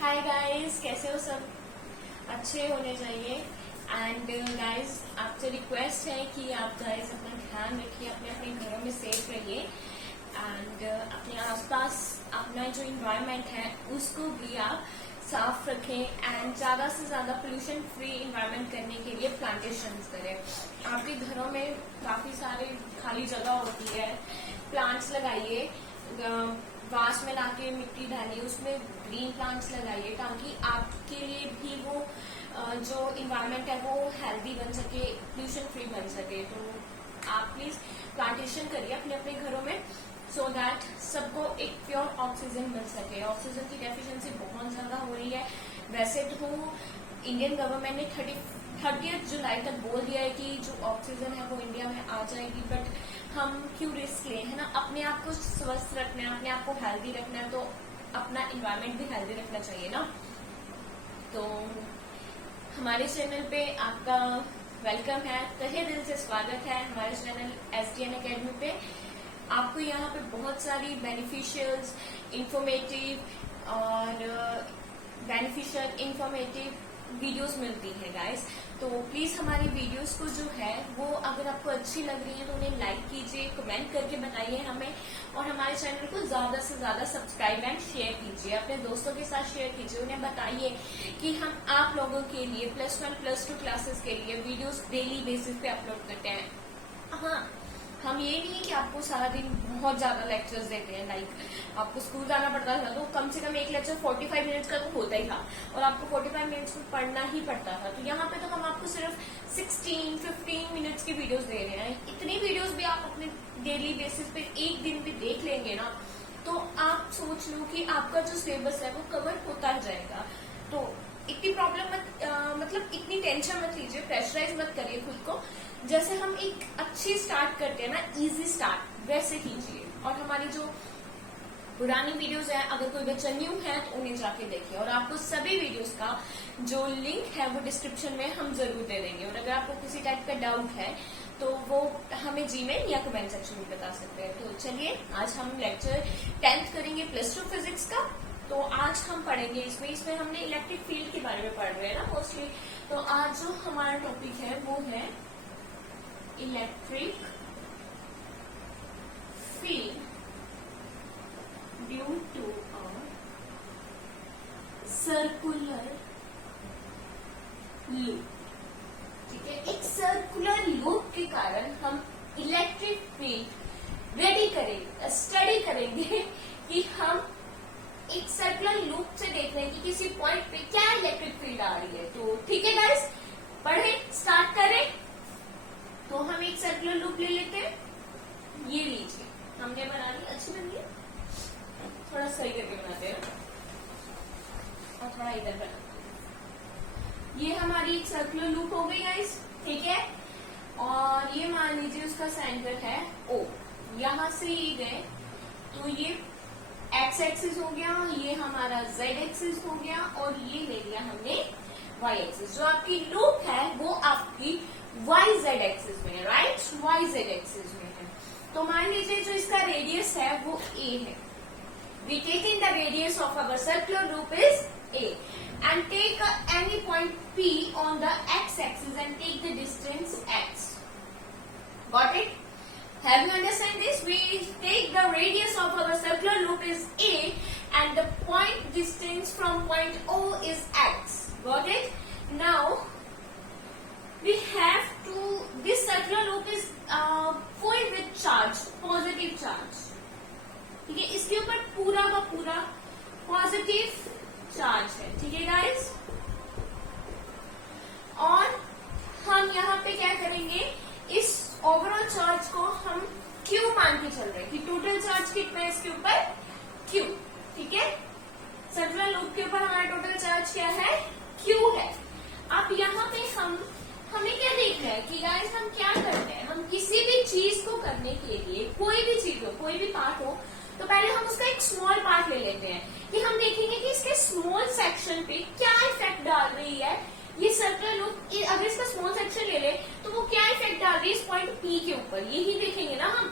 Hi guys, कैसे हो सब? अच्छे होने चाहिए। एंड गाइस, आपसे रिक्वेस्ट है कि आप गाइस अपना ध्यान रखिए, अपने अपने घरों में सेफ रहिए एंड अपने आसपास अपना जो इन्वायरमेंट है उसको भी आप साफ रखें एंड ज्यादा से ज्यादा पोल्यूशन फ्री इन्वायरमेंट करने के लिए प्लांटेशन करें। आपके घरों में काफी सारे खाली जगह होती है, प्लांट्स लगाइए, वास में लाके मिट्टी डालिए, उसमें ग्रीन प्लांट्स लगाइए ताकि आपके लिए भी वो जो इन्वायरमेंट है वो हेल्दी बन सके, पोल्यूशन फ्री बन सके। तो आप प्लीज प्लांटेशन करिए अपने अपने घरों में सो दैट सबको एक प्योर ऑक्सीजन मिल सके। ऑक्सीजन की डेफिशिएंसी बहुत ज्यादा हो रही है। वैसे तो इंडियन गवर्नमेंट ने 30 जुलाई तक बोल दिया है कि जो ऑक्सीजन है वो इंडिया में आ जाएगी, बट हम क्यों रिस्क लें, है ना? अपने आप को स्वस्थ रखना है, अपने आप को हेल्दी रखना है, तो अपना इन्वायरमेंट भी हेल्दी रखना चाहिए ना। तो हमारे चैनल पे आपका वेलकम है, तहे दिल से स्वागत है हमारे चैनल SDN अकेडमी पे। आपको यहाँ पे बहुत सारी बेनिफिशियल, इंफॉर्मेटिव वीडियोस मिलती है गाइस। तो प्लीज हमारी वीडियोस को जो है वो अगर आपको अच्छी लग रही है तो उन्हें लाइक कीजिए, कमेंट करके बताइए हमें, और हमारे चैनल को ज्यादा से ज्यादा सब्सक्राइब एंड शेयर कीजिए, अपने दोस्तों के साथ शेयर कीजिए। उन्हें बताइए कि हम आप लोगों के लिए +1 +2 क्लासेस के लिए वीडियोस डेली बेसिस पे अपलोड करते हैं। हाँ, हम ये नहीं कि आपको सारा दिन बहुत ज्यादा लेक्चर्स देते हैं। लाइक आपको स्कूल जाना पड़ता था तो कम से कम एक लेक्चर 45 मिनट्स का तो होता ही था और आपको 45 मिनट्स में पढ़ना ही पड़ता था। तो यहाँ पे तो हम आपको सिर्फ 16-15 मिनट्स की वीडियोस दे रहे हैं। इतनी वीडियोस भी आप अपने डेली बेसिस पे एक दिन भी देख लेंगे ना, तो आप सोच लो कि आपका जो सिलेबस है वो कवर होता जाएगा। तो इतनी प्रॉब्लम मतलब इतनी टेंशन मत लीजिए, प्रेशराइज मत करिए खुद को। जैसे हम एक अच्छी स्टार्ट करते हैं ना, इजी स्टार्ट, वैसे कीजिए। और हमारी जो पुरानी वीडियोस है, अगर कोई बच्चा न्यू है तो उन्हें जाके देखिए, और आपको सभी वीडियोस का जो लिंक है वो डिस्क्रिप्शन में हम जरूर दे देंगे। और अगर आपको किसी टाइप का डाउट है तो वो हमें जीमेल या कमेंट सेक्शन में बता सकते हैं। तो चलिए, आज हम लेक्चर 10th करेंगे +2 फिजिक्स का। तो आज हम पढ़ेंगे इसमें हमने इलेक्ट्रिक फील्ड के बारे में पढ़ रहे हैं ना मोस्टली। तो आज जो हमारा टॉपिक है वो है electric field due to a circular loop. ठीक है, एक सर्कुलर लूप के कारण हम इलेक्ट्रिक फील्ड स्टडी करेंगे कि हम एक सर्कुलर लूप से देख रहे हैं कि किसी पॉइंट पे क्या इलेक्ट्रिक फील्ड आ रही है। तो ठीक है गाइस, पढ़े, स्टार्ट करें। तो हम एक सर्कुलर लूप ले लेते हैं। ये लीजिए, हमने बना ली, अच्छी बन गई, थोड़ा सही करके बनाते हैं और थोड़ा इधर बनाते हैं। ये हमारी एक सर्कुलर लूप हो गई गाइस, ठीक है। और ये मान लीजिए उसका सेंटर है O। यहां से ये गए तो ये X एक्सिस हो गया, ये हमारा Z एक्सिस हो गया, और ये ले लिया हमने Y एक्सिस। जो आपकी लूप है वो आपकी YZ एक्सिस में है, राइट? YZ एक्सिस में है। तो मान लीजिए जो इसका रेडियस है वो A है। We taking the radius of our circular loop is A and take any point P on the X axis and take the distance X. Got it? Have you understand this? We take the radius of our circular loop is A and the point distance from point O is X. Got it? Now we have to, this circular loop is filled with charge, positive charge. ठीक है, इसके ऊपर पूरा का पूरा positive charge है, ठीक है गाइस। और हम यहाँ पे क्या करेंगे, इस ओवरऑल चार्ज को हम Q मान के चल रहे हैं कि टोटल चार्ज कितना है इसके ऊपर, Q। ठीक है, सर्कुलर लूप के ऊपर हमारा टोटल चार्ज क्या है, Q है। अब यहाँ पे हमें क्या देखना है कि गाइस हम क्या करते हैं, हम किसी भी चीज को करने के लिए, कोई भी चीज हो, कोई भी पार्ट हो, तो पहले हम उसका एक स्मॉल पार्ट ले लेते हैं कि हम देखेंगे कि इसके स्मॉल सेक्शन पे क्या इफेक्ट डाल रही है ये सर्कुलर लूप। अगर इसका स्मॉल सेक्शन ले ले तो वो क्या इफेक्ट डाल रही है इस पॉइंट P के ऊपर, यही देखेंगे ना हम।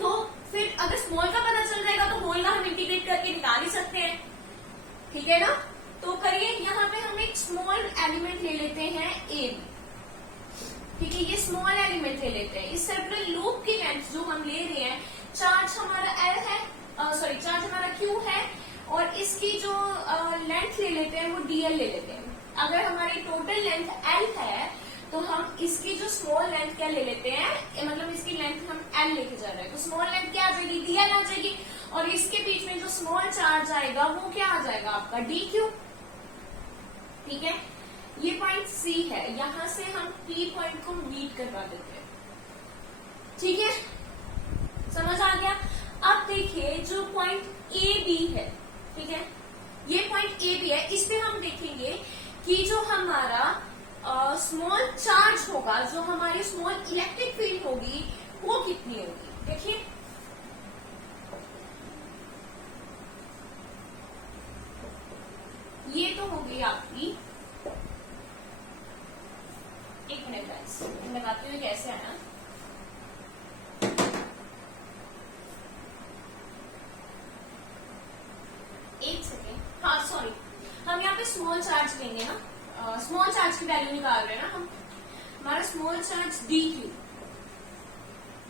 तो फिर अगर स्मॉल का पता चल जाएगा तो होल का हम इंटीग्रेट करके निकाल ही सकते हैं। ठीक है ना। तो करिए, यहाँ पे हम एक स्मॉल एलिमेंट ले लेते हैं ए बी, ठीक है, ये स्मॉल एलिमेंट ले लेते हैं। इस सर्कुलर लूप की लेंथ जो हम ले रहे हैं, चार्ज हमारा एल है, सॉरी चार्ज हमारा क्यू है, और इसकी जो लेंथ ले लेते हैं वो डीएल ले लेते हैं। अगर हमारी टोटल लेंथ एल है तो हम इसकी जो स्मॉल लेंथ क्या ले लेते हैं, मतलब इसकी लेंथ हम एल लेके जा रहे हैं, तो स्मॉल लेंथ क्या आ जाएगी, डीएल आ जाएगी, और इसके बीच में जो स्मॉल चार्ज आएगा वो क्या आ जाएगा आपका डी क्यू। ठीक है, ये पॉइंट सी है, यहां से हम पी पॉइंट को मीट करवा देते हैं। ठीक है, समझ आ गया। अब देखिए जो पॉइंट ए बी है, ठीक है, ये पॉइंट ए बी है, इस पे हम देखेंगे कि जो हमारा स्मॉल चार्ज होगा, जो हमारी स्मॉल इलेक्ट्रिक फील्ड होगी वो कितनी होगी। देखिए ये तो हो गई आपकी, एक मिनट गाइस लगाते हुए कैसे आना, एक सेकेंड, हाँ सॉरी, हम यहाँ पे स्मॉल चार्ज लेंगे ना, स्मॉल चार्ज की वैल्यू निकाल रहे हैं ना हम, हमारा स्मॉल चार्ज डी क्यू,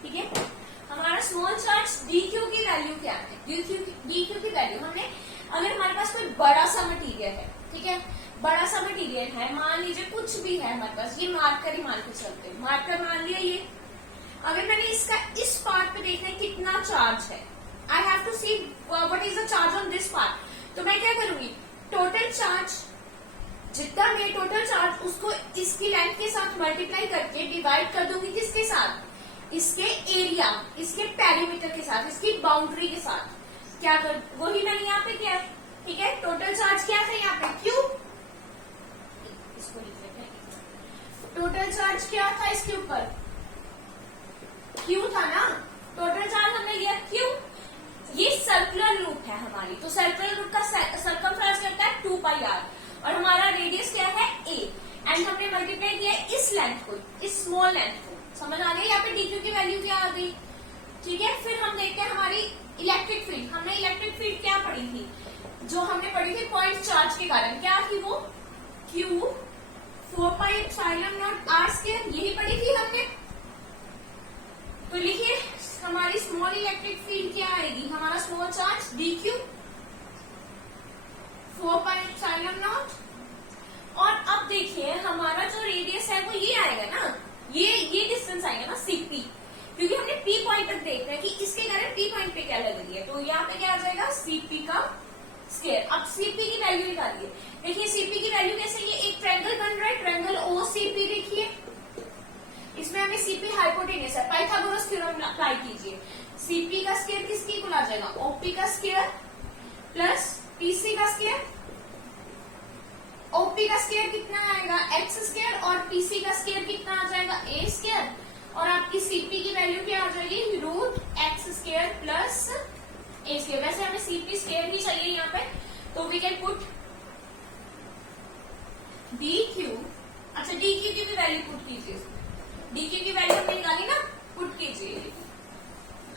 ठीक है, हमारा स्मॉल चार्ज डी क्यू की वैल्यू क्या है, डी क्यू की वैल्यू हमने, अगर हमारे पास कोई बड़ा सा मटीरियल है, ठीक है, बड़ा सा मटीरियल है, मान लीजिए कुछ भी है हमारे पास, ये मार्कर ही मान के चलते हैं, मार्कर मान लिया ये, अगर मैंने इसका इस पार्ट पे देखना है कितना चार्ज है, I have to see what is the charge on this part, तो मैं क्या करूंगी, टोटल चार्ज जितना भी टोटल चार्ज उसको इसकी लेंथ के साथ मल्टीप्लाई करके डिवाइड कर दूंगी, किसके साथ, इसके एरिया, इसके पेरीमीटर के साथ, इसकी बाउंड्री के साथ, क्या कर, वही मैंने यहाँ पे किया, ठीक है, टोटल चार्ज क्या था यहाँ पे क्यू, इसको लिख लेते हैं, टोटल चार्ज क्या था इसके ऊपर, क्यू था ना, टोटल चार्ज हमने लिया क्यू, ये सर्कुलर लूप है हमारी, तो सर्कुलर लूप का सर्कमफ्रेंस कितना है 2πr, और हमारा रेडियस क्या है a, एंड हमने मल्टीप्लाई किया इस लेंथ को, इस स्मॉल लेंथ को, समझ आ गई, यहाँ पे डी क्यू की वैल्यू क्या आ गई। ठीक है, फिर हम देखते हैं हमारी इलेक्ट्रिक फील्ड, हमने इलेक्ट्रिक फील्ड क्या पढ़ी थी, जो हमने पढ़ी थी पॉइंट चार्ज के कारण, क्या थी वो, Q 4πε0r², यही पढ़ी थी हमने। तो लिखिए हमारी स्मॉल इलेक्ट्रिक फील्ड क्या आएगी, हमारा स्मॉल चार्ज डी क्यू 4πε0, और अब देखिए हमारा जो रेडियस है वो ये आएगा ना, ये डिस्टेंस आएगा ना सीपी, क्योंकि हमने पी पॉइंट तक देख रहे हैं कि इसके कारण पी पॉइंट पे क्या लग रही है, तो यहाँ पे क्या आ जाएगा सीपी का स्क्वायर। अब सीपी की वैल्यू निकालिए, देखिए सीपी की वैल्यू कैसे, ये एक ट्रायंगल बन रहा है, ट्रायंगल ओ सीपी, देखिए इसमें हमें सीपी हाइपोटेन्यूस है, पाइथागोरस थ्योरम अप्लाई कीजिए, सीपी का स्क्वायर किसकी इक्वल आ जाएगा, ओपी का स्क्वायर प्लस पीसी का स्क्वायर, ओपी का स्क्वायर कितना आएगा एक्स स्क्वायर, और पीसी का स्क्वायर कितना आ जाएगा ए स्क्वायर, और आपकी सीपी की वैल्यू क्या आ जाएगी root x square plus a square. वैसे हमें सीपी स्क्वायर ही चाहिए यहाँ पे, तो we can put d q, अच्छा डी क्यू की भी वैल्यू पुट कीजिए, डी क्यू की वैल्यू हमने निकाली ना, पुट कीजिए।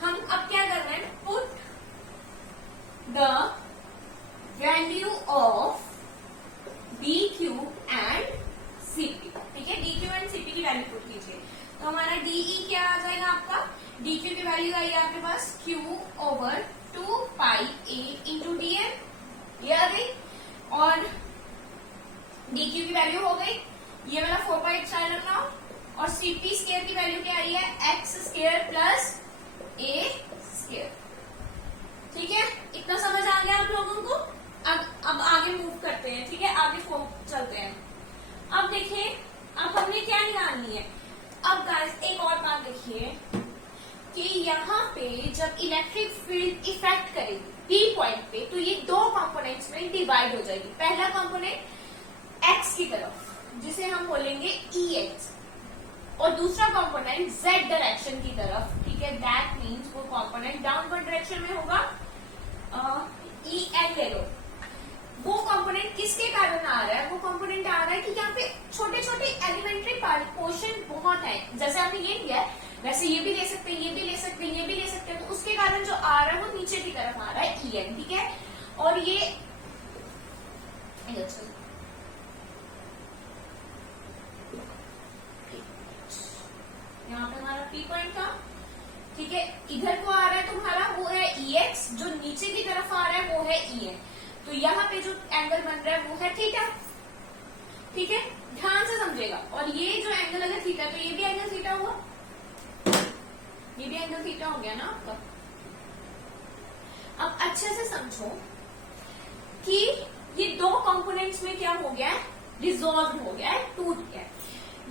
हम अब क्या कर रहे हैं, put the value of D Q and CP, ठीक है, डी क्यू एंड सीपी की वैल्यू पुट कीजिए, तो हमारा डीई क्या आ जाएगा आपका, डी क्यू की वैल्यू आई आपके पास Q over 2πa into DM, ये आ गई, और डी क्यू की वैल्यू हो गई ये वाला 4πε0, और सीपी स्क्वायर की वैल्यू क्या आई है x square plus a square. ठीक है, इतना समझ आ गया आप लोगों को। अब आगे मूव करते हैं, ठीक है, आगे चलते हैं। अब देखिए अब हमने क्या निकालनी है, अब गाइस एक और बात देखिए कि यहाँ पे जब इलेक्ट्रिक फील्ड इफेक्ट करेगी पी पॉइंट पे, तो ये दो कंपोनेंट्स में डिवाइड हो जाएगी, पहला कंपोनेंट एक्स की तरफ जिसे हम बोलेंगे ई एक्स, और दूसरा कंपोनेंट जेड डायरेक्शन की तरफ, ठीक है, दैट मीन्स वो कंपोनेंट डाउनवर्ड डायरेक्शन में होगा, ई एन ले लो। वो कंपोनेंट किसके कारण आ रहा है, वो कंपोनेंट आ रहा है कि यहाँ पे छोटे छोटे एलिमेंट्री पोर्शन बहुत है, जैसे आपने ये लिया है वैसे ये भी ले सकते हैं, ये भी ले सकते हैं, ये भी ले सकते हैं, तो उसके कारण जो आ रहा है वो नीचे की तरफ आ रहा है ई एन, ठीक है, और ये है ई एन, तो यहाँ पे जो एंगल बन रहा है वो है थीटा। ठीक है, ध्यान से समझेगा। और ये जो एंगल अगर थीटा तो ये भी एंगल थीटा हुआ, ये भी एंगल थीटा हो गया ना आपका। अब अच्छे से समझो कि ये दो कंपोनेंट्स में क्या हो गया है, डिसॉल्व हो गया है, टूट गया है।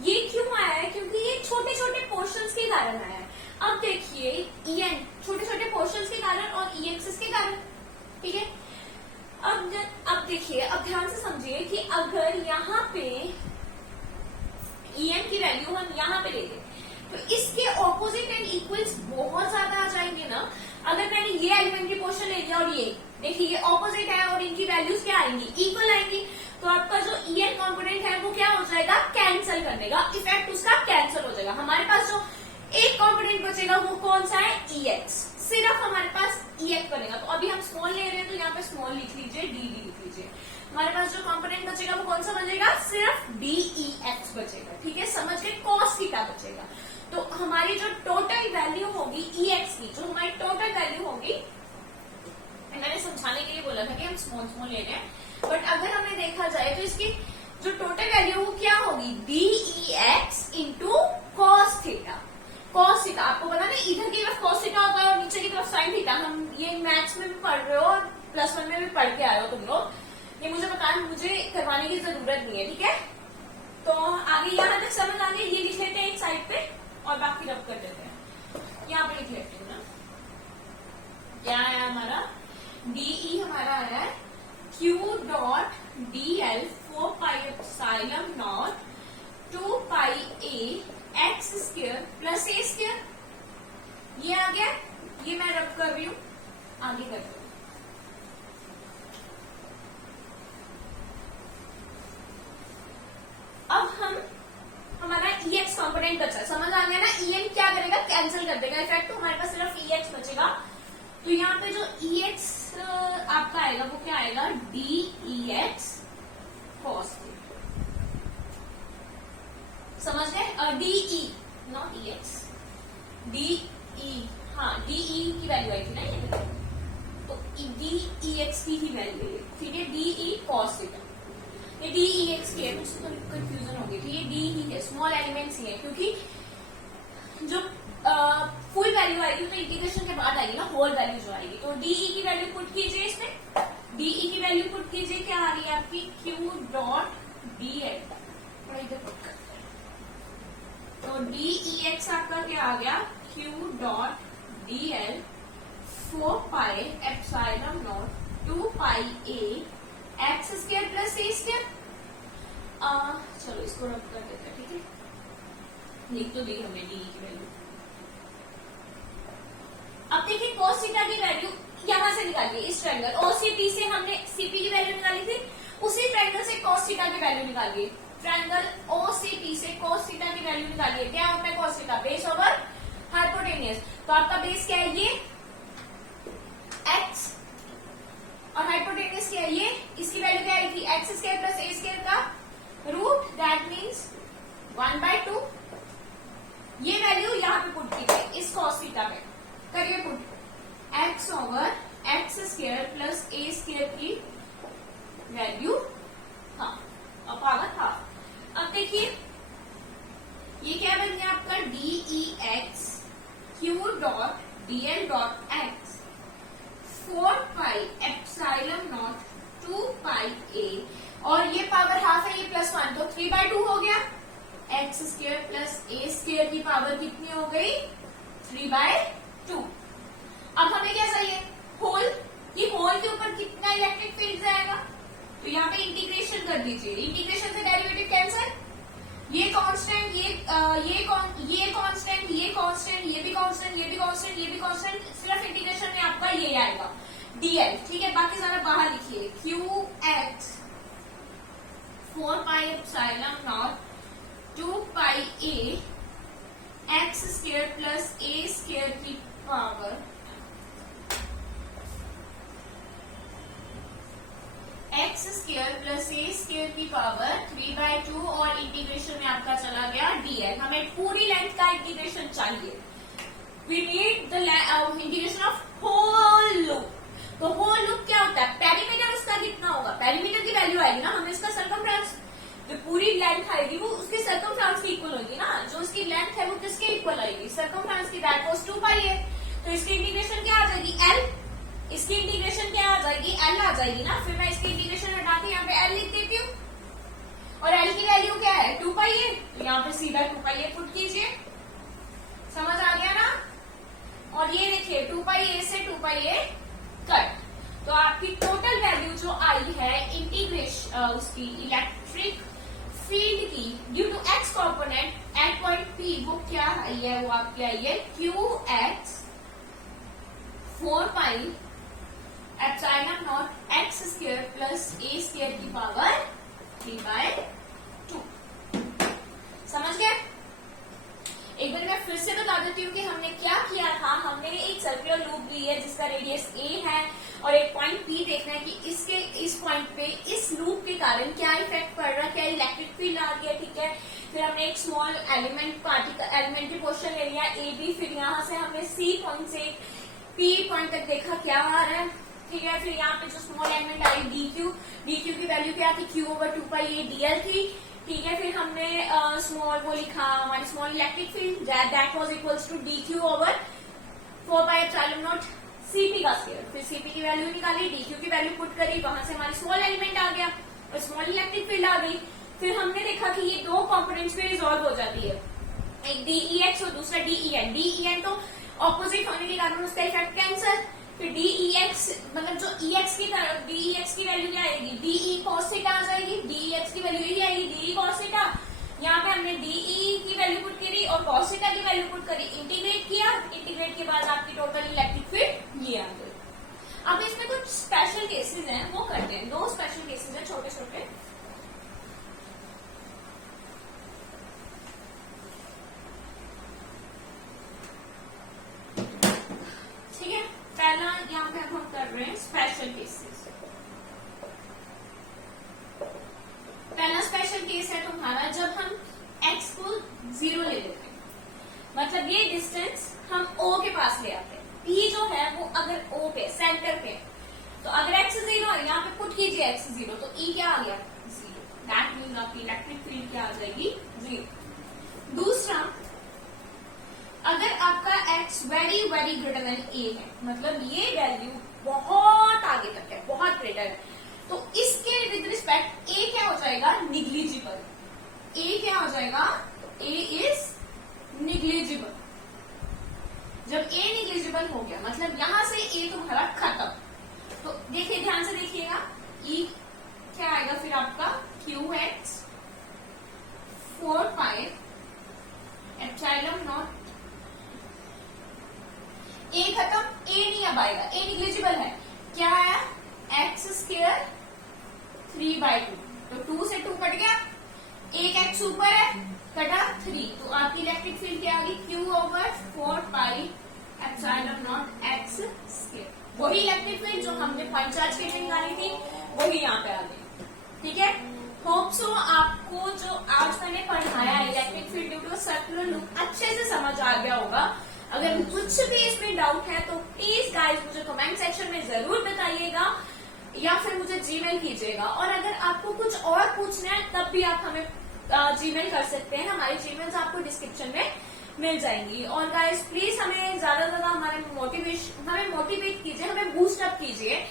ये क्यों आया है, क्योंकि ये छोटे छोटे पोर्शंस के कारण आया है। अब देखिए en छोटे छोटे पोर्शंस के कारण और ई एक्सिस के कारण। ठीक है, अब देखिए, अब ध्यान से समझिए कि अगर यहाँ पे en की वैल्यू हम यहाँ पे ले लें तो इसके ऑपोजिट एंड इक्वल्स बहुत ज्यादा आ जाएंगे ना। अगर मैंने ये एलिमेंट्री पोर्शन ले लिया और ये देखिए ये ऑपोजिट है और इनकी वैल्यूज क्या आएंगी, इक्वल आएंगी, तो आपका जो en कॉम्पोनेंट है वो क्या हो जाएगा, कैंसिल कर देगा, इफेक्ट उसका कैंसिल हो जाएगा। हमारे पास जो एक कॉम्पोनेंट बचेगा वो कौन सा है, ex, सिर्फ हमारे पास ex बनेगा। तो अभी हम स्मॉल ले रहे हैं तो यहाँ पे स्मॉल लिख लीजिए, dd लिख लीजिए। हमारे पास जो कंपोनेंट बचेगा वो कौन सा बचेगा, सिर्फ dex बचेगा। ठीक है, समझ के cos थीटा बचेगा। तो हमारी जो टोटल वैल्यू होगी ex की, जो हमारी टोटल वैल्यू होगी, मैंने समझाने के लिए बोला था कि हम स्मॉल स्मॉल ले रहे हैं, बट अगर हमें देखा जाए तो इसकी जो टोटल वैल्यू वो क्या होगी, dex into cos theta. cos theta आपको पता नहीं, इधर की तरफ cos थीटा होता है और नीचे की तरफ sin थीटा। हम ये मैथ्स में भी पढ़ रहे हो और +1 में भी पढ़ के आए हो तुम लोग, ये मुझे पता है, मुझे करवाने की जरूरत नहीं है। ठीक है, तो आगे यहाँ तक समझ आ गई। ये लिख लेते हैं एक साइड पे और बाकी रब कर देते हैं। यहाँ पे लिख लेते हैं ना, क्या आया हमारा, डीई हमारा आया है q dot dl 4 pi epsilon naught 2 pi a x square plus a square. ये आ गया, ये मैं रब कर रही हूं, आगे करते हैं। अब हमारा ex कंपोनेंट बचा, समझ आ गया ना। en क्या करेगा, कैंसिल कर देगा इफेक्ट, तो हमारे पास सिर्फ ex बचेगा। तो यहाँ पे जो ex आपका आएगा वो क्या आएगा, dex cos थीटा। समझ गए, de नॉट ex, de, हाँ de की वैल्यू आई थी ना ये, तो dex की ही वैल्यू है। ठीक है, de cos थीटा, ये dex की है, मुझसे थोड़ी कंफ्यूजन होगी। तो ये d ही है, स्मॉल एलिमेंट्स ही है, क्योंकि जो फुल वैल्यू आएगी तो इंटीग्रेशन के बाद आएगी ना, होल वैल्यू जो आएगी। तो de की वैल्यू पुट कीजिए इसमें, de की वैल्यू पुट कीजिए, क्या आ रही है आपकी, q डॉट dl, थोड़ा इधर पुट करते हैं। तो dex आपका क्या आ गया, q dot dl 4 pi epsilon naught 2 pi a x square plus a square. चलो इसको रब कर देते हैं। ठीक है, लिख तो दी हमने डी की वैल्यू। अब देखिए cos थीटा की वैल्यू यहां से निकालिए, इस ट्रायंगल OCP से हमने CP की वैल्यू निकाली थी, उसी ट्रायंगल से cos थीटा की वैल्यू निकालिए। ट्रायंगल OCP से cos थीटा की वैल्यू निकालिए। क्या होता है cos theta, base over hypotenuse. तो आपका बेस क्या है, ये x, और हाइपोटेन्यूज क्या है ये, इसकी वैल्यू क्या आई थी, x square plus a square का रूट, दैट मीन्स 1/2। ये वैल्यू यहाँ पे पुट कीजिए, इस cos थीटा पे करिए put, x over x square plus a square की वैल्यू, हाँ अब आगा था। अब देखिए ये क्या बन गया आपका, dex q dot dl dot x 4 pi epsilon naught 2 pi a, और ये पावर हाफ है, ये +1, तो 3/2 हो गया। x square plus a square की पावर कितनी हो गई, 3/2। अब हमें क्या चाहिए, होल। ये होल के ऊपर कितना इलेक्ट्रिक फील्ड जाएगा, तो यहाँ पे इंटीग्रेशन कर दीजिए, इंटीग्रेशन से डेरिवेटिव कैंसिल, ये कांस्टेंट, ये कांस्टेंट, ये कांस्टेंट, ये कांस्टेंट, ये भी कांस्टेंट, ये भी कांस्टेंट, ये भी कांस्टेंट, सिर्फ इंटीग्रेशन में आपका ये आएगा dl। ठीक है, बाकी सारा बाहर लिखिए, qx 4 pi epsilon naught 2 pi a x square plus a square की power x square plus a square की पावर 3/2, और इंटीग्रेशन में आपका चला गया dl। हमें पूरी लेंथ का इंटीग्रेशन चाहिए, we need the integration of whole loop. तो होल लूप क्या होता है, आएगी ना, हमें इसका सर्कमफ्रेंस, जो पूरी लेंथ आएगी वो उसके सर्कमफ्रेंस की इक्वल होगी ना, जो इसकी लेंथ है वो किसके इक्वल आएगी, सर्कमफ्रेंस की, दैट वाज 2 पाई है। तो इसकी इंटीग्रेशन क्या आ जाएगी, एल, इसकी इंटीग्रेशन क्या आ जाएगी, एल आ जाएगी ना। फिर मैं इसकी इंटीग्रेशन हटा के यहाँ पे एल लिख देती हूँ, और एल की वैल्यू क्या है, 2 पाई है, तो यहाँ पे सीधा 2 पाई ए पुट कीजिए, समझ आ गया ना। और ये देखिए 2 पाई ए से 2 पाई ए कट, तो आपकी टोटल वैल्यू जो आई है इंटीग्रेशन उसकी इलेक्ट्रिक फील्ड की due to x component at point P, वो क्या आई है, वो आपकी आई है q x 4 pi epsilon naught x square plus a square की पावर 3/2। समझ गए। एक बार मैं फिर से बता देती हूँ कि हमने क्या किया था। हमने एक सर्कुलर लूप ली है जिसका रेडियस ए है और एक पॉइंट पी देखना है कि इसके इस पॉइंट पे इस लूप के कारण क्या इफेक्ट पड़ रहा है, क्या इलेक्ट्रिक फील्ड आ गया, ठीक है। फिर हमने एक small element particle elementary portion ले लिया ए बी, फिर यहाँ से हमने सी पॉइंट से पी पॉइंट तक देखा क्या आ रहा है, ठीक है। फिर यहाँ पे जो small element I d Q की वैल्यू क्या थी, q over 2 pi a dl थी, ठीक है। फिर हमने स्मॉल वो लिखा हमारी small electric field that was equals to d q over 4 pi epsilon naught CP का स्क्वायर। फिर सीपी की वैल्यू निकाली, डी क्यू की वैल्यू पुट करी, वहां से हमारी स्मॉल एलिमेंट आ गया और स्मॉल इलेक्ट्रिक फील्ड आ गई। फिर हमने देखा कि ये दो कॉम्पोनेंट्स में रिजॉल्व हो जाती है, एक डीईएक्स और दूसरा डीईएन। डीईएन तो ऑपोजिट होने के कारण उसका इफेक्ट कैंसल। फिर डीईएक्स मतलब जो ईएक्स की तरफ डीईएक्स की वैल्यू क्या आएगी, डीई कॉस थीटा आ जाएगी, डीईएक्स की वैल्यू यही आएगी डीई कॉस थीटा। यहाँ पे हमने डीई की वैल्यू पुट करी और कॉस थीटा की वैल्यू पुट करी, इंटीग्रेट किया, इंटीग्रेट के बाद आपकी टोटल इलेक्ट्रिक फील्ड ये आ गई। अब इसमें कुछ स्पेशल केसेस हैं वो करते हैं, दो स्पेशल केसेस हैं छोटे छोटे। ठीक है, पहला यहाँ पे हम कर रहे हैं स्पेशल केसेस। पहला स्पेशल केस है तुम्हारा जब हम x को 0 ले लेते हैं, मतलब ये डिस्टेंस हम O के पास ले आते हैं। P जो है वो अगर O पे सेंटर पे, तो अगर x 0 है यहाँ पे पुट कीजिए x 0, तो E क्या आ गया 0, दैट मीन्स आपकी इलेक्ट्रिक फील्ड क्या आ जाएगी 0। दूसरा, अगर आपका x very very greater than a है, मतलब ये वैल्यू बहुत आगे तक है, बहुत ग्रेटर है, तो इसके विद रिस्पेक्ट a क्या हो जाएगा निग्लिजिबल। a क्या हो जाएगा, a इज निग्लिजिबल। जब a निग्लिजिबल हो गया मतलब यहां से a तुम्हारा खत्म, तो देखिए ध्यान से देखिएगा, e क्या आएगा फिर आपका qx 4 पाई एप्सिलॉन नॉट, ए खत्म, ए नहीं अब आएगा, ए निग्लिजिबल है, क्या आया एक्स स्क्वायर 3/2, तो 2 से 2 कट गया, एक एक्स ऊपर है कटा 3, तो आपकी इलेक्ट्रिक फील्ड क्या आ गई Q over 4 pi epsilon naught x square. वही इलेक्ट्रिक फील्ड जो हमने पॉइंट चार्ज के लिए निकाली थी वही यहाँ पे आ गई, ठीक है। होप सो आपको जो आज मैंने पढ़ाया electric field due to circular loop अच्छे से समझ आ गया होगा। अगर कुछ भी इसमें डाउट है तो प्लीज गाइस मुझे कमेंट सेक्शन में जरूर बताइएगा या फिर मुझे जीमेल कीजिएगा, और अगर आपको कुछ और पूछना है तब भी आप हमें जीमेल कर सकते हैं, हमारी जीमेल्स आपको डिस्क्रिप्शन में मिल जाएंगी। और गाइस प्लीज हमें ज्यादा ज्यादा हमें मोटिवेट कीजिए, हमें बूस्ट अप कीजिए,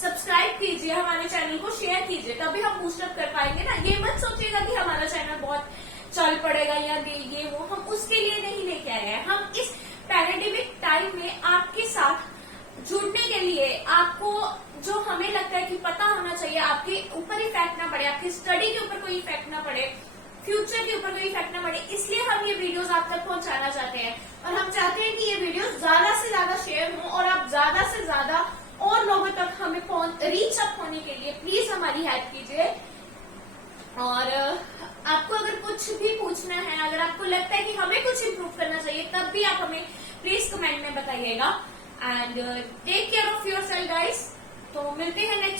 सब्सक्राइब कीजिए, हमारे चैनल को शेयर कीजिए, तभी हम बूस्ट अप कर पाएंगे ना। ये मत सोचिएगा कि हमारा चैनल बहुत चल पड़ेगा या ये वो, हम उसके लिए नहीं लेके आए हैं। हम इस पैंडेमिक टाइम में आपके साथ जुड़ने के लिए, आपको जो हमें लगता है कि पता होना चाहिए, आपके ऊपर इफेक्ट ना पड़े, आपकी स्टडी के ऊपर कोई इफेक्ट ना पड़े, फ्यूचर के ऊपर कोई इफेक्ट ना पड़े, इसलिए हम ये वीडियोस आप तक पहुंचाना चाहते हैं। और हम चाहते हैं कि ये वीडियोस ज्यादा से ज्यादा शेयर हो और आप ज्यादा से ज्यादा और लोगों तक हमें रीच अप होने के लिए प्लीज हमारी हेल्प कीजिए। और आपको अगर कुछ भी पूछना है, अगर आपको लगता है कि हमें कुछ इम्प्रूव करना चाहिए, तब भी आप हमें प्लीज कमेंट में बताइएगा। And take care of yourself guys. तो मिलते हैं नेक्स्ट